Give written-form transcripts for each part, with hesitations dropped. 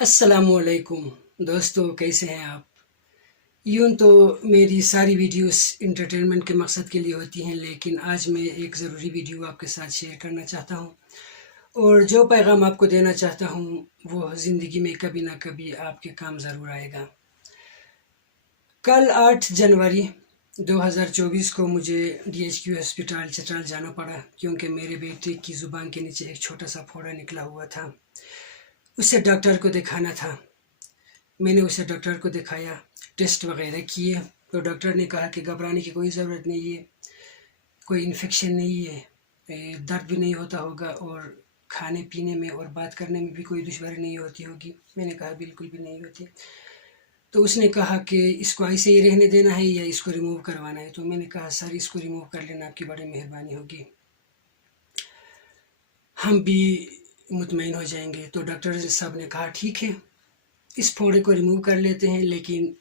अस्सलामुअलैकुम दोस्तों, कैसे हैं आप। यूँ तो मेरी सारी वीडियोस इंटरटेनमेंट के मकसद के लिए होती हैं, लेकिन आज मैं एक ज़रूरी वीडियो आपके साथ शेयर करना चाहता हूँ और जो पैगाम आपको देना चाहता हूँ वो ज़िंदगी में कभी ना कभी आपके काम ज़रूर आएगा। कल 8 जनवरी 2024 को मुझे DHQ हॉस्पिटल चतराल जाना पड़ा, क्योंकि मेरे बेटे की ज़ुबान के नीचे एक छोटा सा फोड़ा निकला हुआ था। उसे डॉक्टर को दिखाना था। मैंने उसे डॉक्टर को दिखाया, टेस्ट वगैरह किए, तो डॉक्टर ने कहा कि घबराने की कोई ज़रूरत नहीं है, कोई इन्फेक्शन नहीं है, दर्द भी नहीं होता होगा और खाने पीने में और बात करने में भी कोई दुश्वारी नहीं होती होगी। मैंने कहा बिल्कुल भी नहीं होती। तो उसने कहा कि इसको ऐसे ही रहने देना है या इसको रिमूव करवाना है। तो मैंने कहा सर इसको रिमूव कर लेना, आपकी बड़ी मेहरबानी होगी, हम भी मुतमईन हो जाएंगे। तो डॉक्टर साहब ने कहा ठीक है, इस फोड़े को रिमूव कर लेते हैं, लेकिन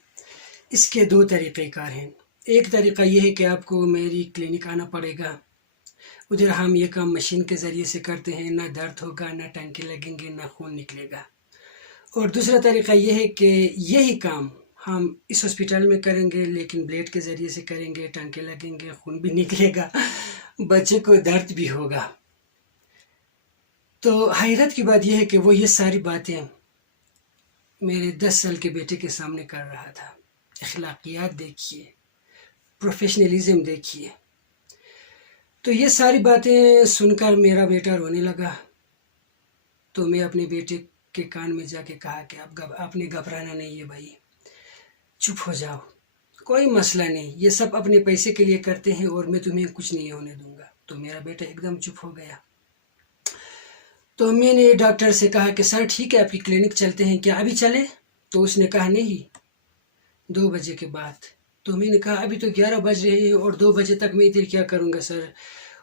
इसके दो तरीक़ेकार हैं। एक तरीक़ा ये है कि आपको मेरी क्लिनिक आना पड़ेगा, उधर हम ये काम मशीन के ज़रिए से करते हैं, ना दर्द होगा, ना टांके लगेंगे, ना खून निकलेगा। और दूसरा तरीक़ा ये है कि यही काम हम इस हॉस्पिटल में करेंगे, लेकिन ब्लेड के ज़रिए से करेंगे, टांके लगेंगे, खून भी निकलेगा, बच्चे को दर्द भी होगा। तो हैरत की बात यह है कि वो ये सारी बातें मेरे 10 साल के बेटे के सामने कर रहा था। अखलाकियात देखिए, प्रोफेशनलिज्म देखिए। तो ये सारी बातें सुनकर मेरा बेटा रोने लगा। तो मैं अपने बेटे के कान में जाके कहा कि आपने घबराना नहीं है भाई, चुप हो जाओ, कोई मसला नहीं, ये सब अपने पैसे के लिए करते हैं और मैं तुम्हें कुछ नहीं होने दूंगा। तो मेरा बेटा एकदम चुप हो गया। तो मैंने डॉक्टर से कहा कि सर ठीक है, आपकी क्लिनिक चलते हैं क्या, अभी चले? तो उसने कहा नहीं, 2 बजे के बाद। तो मैंने कहा अभी तो 11 बज रहे हैं और 2 बजे तक मैं इधर क्या करूँगा सर,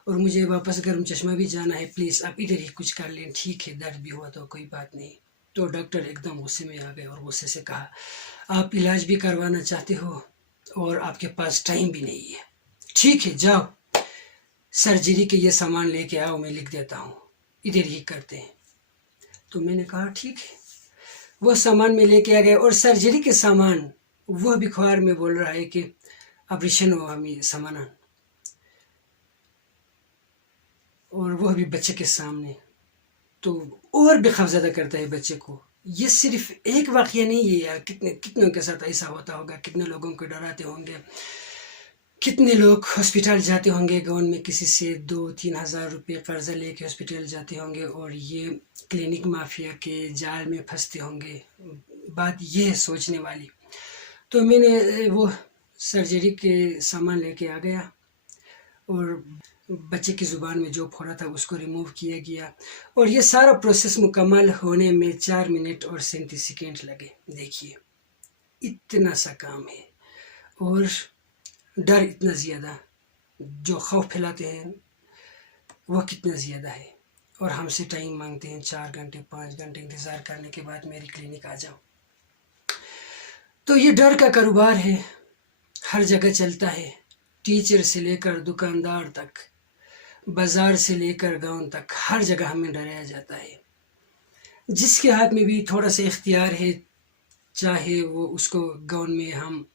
और मुझे वापस गर्म चश्मा भी जाना है, प्लीज़ आप इधर ही कुछ कर लें। ठीक है, दर्द भी हुआ तो कोई बात नहीं। तो डॉक्टर एकदम गुस्से में आ गए और गुस्से से कहा आप इलाज भी करवाना चाहते हो और आपके पास टाइम भी नहीं है, ठीक है जाओ सर्जरी के ये सामान लेके आओ, मैं लिख देता हूँ, इधर ही करते हैं। तो मैंने कहा ठीक है, वो सामान में लेके आ गए और सर्जरी के सामान वह भी ख्वार में बोल रहा है कि ऑपरेशन हो हमें सामान, और वह भी बच्चे के सामने। तो और भी खौफज़दा करता है बच्चे को। ये सिर्फ एक वाक़या नहीं है यार, कितनों के साथ ऐसा होता होगा, कितने लोगों को डराते होंगे, कितने लोग हॉस्पिटल जाते होंगे, गाँव में किसी से 2-3 हज़ार रुपये कर्जा लेके हॉस्पिटल जाते होंगे और ये क्लिनिक माफिया के जाल में फंसते होंगे। बात ये है सोचने वाली। तो मैंने वो सर्जरी के सामान लेके आ गया और बच्चे की ज़ुबान में जो फोड़ा था उसको रिमूव किया गया और ये सारा प्रोसेस मुकम्मल होने में 4 मिनट और 37 सेकेंड लगे। देखिए इतना सा काम है और डर इतना ज़्यादा, जो खौफ फैलाते हैं वह कितना ज़्यादा है, और हमसे टाइम मांगते हैं 4 घंटे 5 घंटे इंतज़ार करने के बाद मेरी क्लिनिक आ जाओ। तो ये डर का कारोबार है, हर जगह चलता है, टीचर से लेकर दुकानदार तक, बाज़ार से लेकर गांव तक, हर जगह हमें डराया जाता है। जिसके हाथ में भी थोड़ा सा इख्तियार है, चाहे वो उसको गांव में हम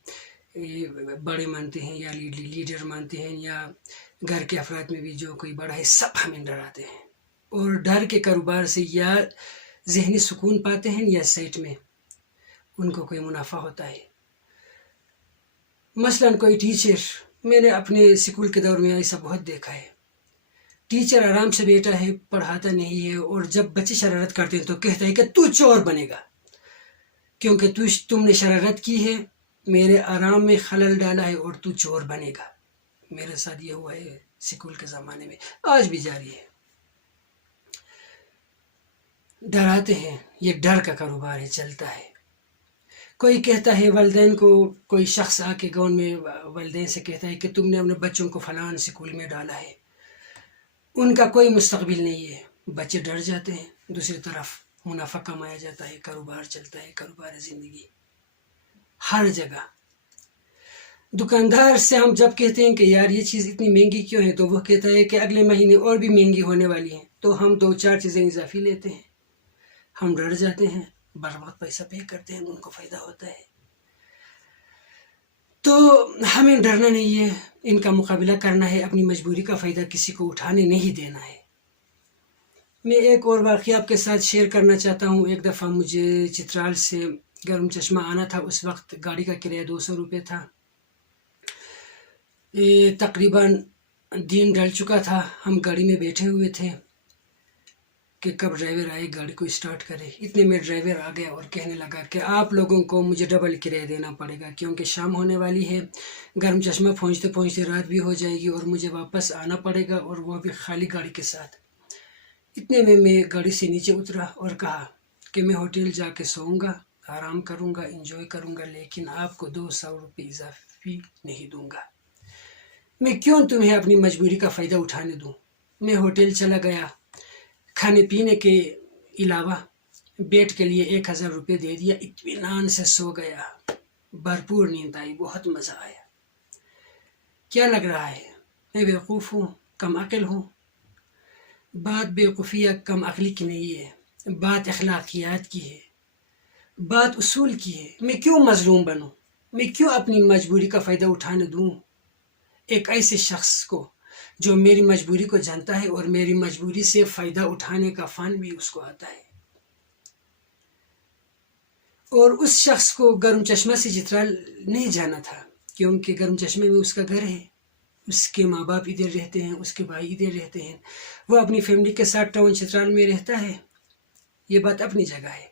बड़े मानते हैं या लीडर मानते हैं या घर के अफराद में भी जो कोई बड़ा है, सब हमें डराते हैं और डर के कारोबार से या ज़हनी सुकून पाते हैं या साइट में उनको कोई मुनाफा होता है। मसलन कोई टीचर, मैंने अपने स्कूल के दौर में ऐसा बहुत देखा है, टीचर आराम से बैठा है, पढ़ाता नहीं है और जब बच्चे शरारत करते हैं तो कहता है कि तू चोर बनेगा, क्योंकि तुमने शरारत की है, मेरे आराम में खलल डाला है और तू चोर बनेगा। मेरे साथ ये हुआ है स्कूल के ज़माने में, आज भी जारी है। डराते हैं, ये डर का कारोबार है, चलता है। कोई कहता है वालिदैन को, कोई शख्स आके गाँव में वालिदैन से कहता है कि तुमने अपने बच्चों को फलान स्कूल में डाला है, उनका कोई मुस्तकबिल नहीं है, बच्चे डर जाते हैं। दूसरी तरफ मुनाफा कमाया जाता है, कारोबार चलता है, कारोबार ज़िंदगी हर जगह। दुकानदार से हम जब कहते हैं कि यार ये चीज़ इतनी महंगी क्यों है, तो वह कहता है कि अगले महीने और भी महंगी होने वाली है, तो हम 2-4 चीज़ें इजाफी लेते हैं, हम डर जाते हैं بر وقت پیسہ پے کرتے ہیں ان کو فائدہ ہوتا ہے. تو ہمیں ڈرنا نہیں ہے، ان کا مقابلہ کرنا ہے، اپنی مجبوری کا فائدہ کسی کو اٹھانے نہیں دینا ہے. میں ایک اور واقعہ آپ کے ساتھ شیئر کرنا چاہتا ہوں. ایک دفعہ مجھے چترال سے گرم چشمہ آنا تھا. اس وقت گاڑی کا کرایہ 200 روپے تھا. تقریباً دن ڈل چکا تھا. ہم گاڑی میں بیٹھے ہوئے تھے کہ کب ڈرائیور آئے گاڑی کو اسٹارٹ کرے. اتنے میں ڈرائیور آ گیا اور کہنے لگا کہ آپ لوگوں کو مجھے ڈبل کرایہ دینا پڑے گا کیونکہ شام ہونے والی ہے، گرم چشمہ پہنچتے پہنچتے رات بھی ہو جائے گی اور مجھے واپس آنا پڑے گا، اور وہ بھی خالی گاڑی کے ساتھ. اتنے میں گاڑی سے نیچے اترا اور کہا کہ میں ہوٹل جا کے سوؤں گا، آرام کروں گا، انجوائے کروں گا، لیکن آپ کو 200 روپے اضافی نہیں دوں گا. میں کیوں تمہیں اپنی مجبوری کا فائدہ اٹھانے دوں؟ میں ہوٹل چلا گیا، کھانے پینے کے علاوہ بیڈ کے لیے 1000 روپے دے دیا، اطمینان سے سو گیا. بھرپور نیند آئی، بہت مزہ آیا. کیا لگ رہا ہے میں بیوقوف ہوں، کم عقل ہوں؟ بات بیوقوفی یا کم عقلی کی نہیں ہے، بات اخلاقیات کی ہے، بات اصول کی ہے. میں کیوں مظلوم بنوں؟ میں کیوں اپنی مجبوری کا فائدہ اٹھانے دوں ایک ایسے شخص کو جو میری مجبوری کو جانتا ہے اور میری مجبوری سے فائدہ اٹھانے کا فن بھی اس کو آتا ہے. اور اس شخص کو گرم چشمہ سے چترال نہیں جانا تھا کیونکہ گرم چشمے میں اس کا گھر ہے، اس کے ماں باپ ادھر رہتے ہیں، اس کے بھائی ادھر رہتے ہیں، وہ اپنی فیملی کے ساتھ ٹاؤن چترال میں رہتا ہے. یہ بات اپنی جگہ ہے،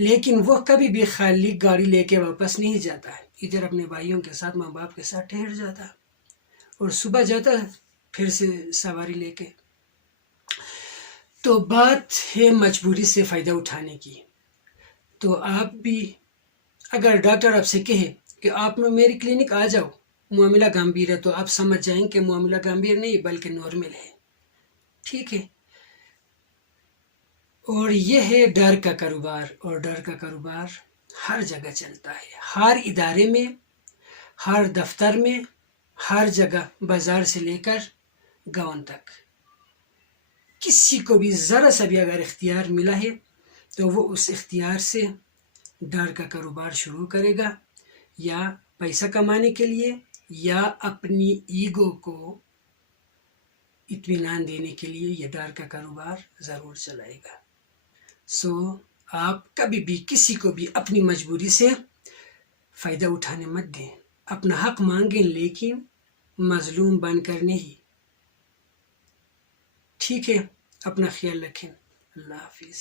لیکن وہ کبھی بھی خالی گاڑی لے کے واپس نہیں جاتا ہے. ادھر اپنے بھائیوں کے ساتھ، ماں باپ کے ساتھ ٹھہر جاتا اور صبح جاتا پھر سے سواری لے کے. تو بات ہے مجبوری سے فائدہ اٹھانے کی. تو آپ بھی اگر ڈاکٹر آپ سے کہے کہ آپ میری کلینک آ جاؤ، معاملہ گمبھیر ہے، تو آپ سمجھ جائیں کہ معاملہ گمبھیر نہیں بلکہ نارمل ہے. ٹھیک ہے. اور یہ ہے ڈر کا کاروبار، اور ڈر کا کاروبار ہر جگہ چلتا ہے، ہر ادارے میں، ہر دفتر میں، ہر جگہ، بازار سے لے کر گاؤں تک. کسی کو بھی ذرا سا بھی اگر اختیار ملا ہے تو وہ اس اختیار سے ڈر کا کاروبار شروع کرے گا، یا پیسہ کمانے کے لیے یا اپنی ایگو کو اطمینان دینے کے لیے یہ ڈر کا کاروبار ضرور چلائے گا. آپ کبھی بھی کسی کو بھی اپنی مجبوری سے فائدہ اٹھانے مت دیں. اپنا حق مانگیں لیکن مظلوم بن کر نہیں. ٹھیک ہے. اپنا خیال رکھیں. اللہ حافظ.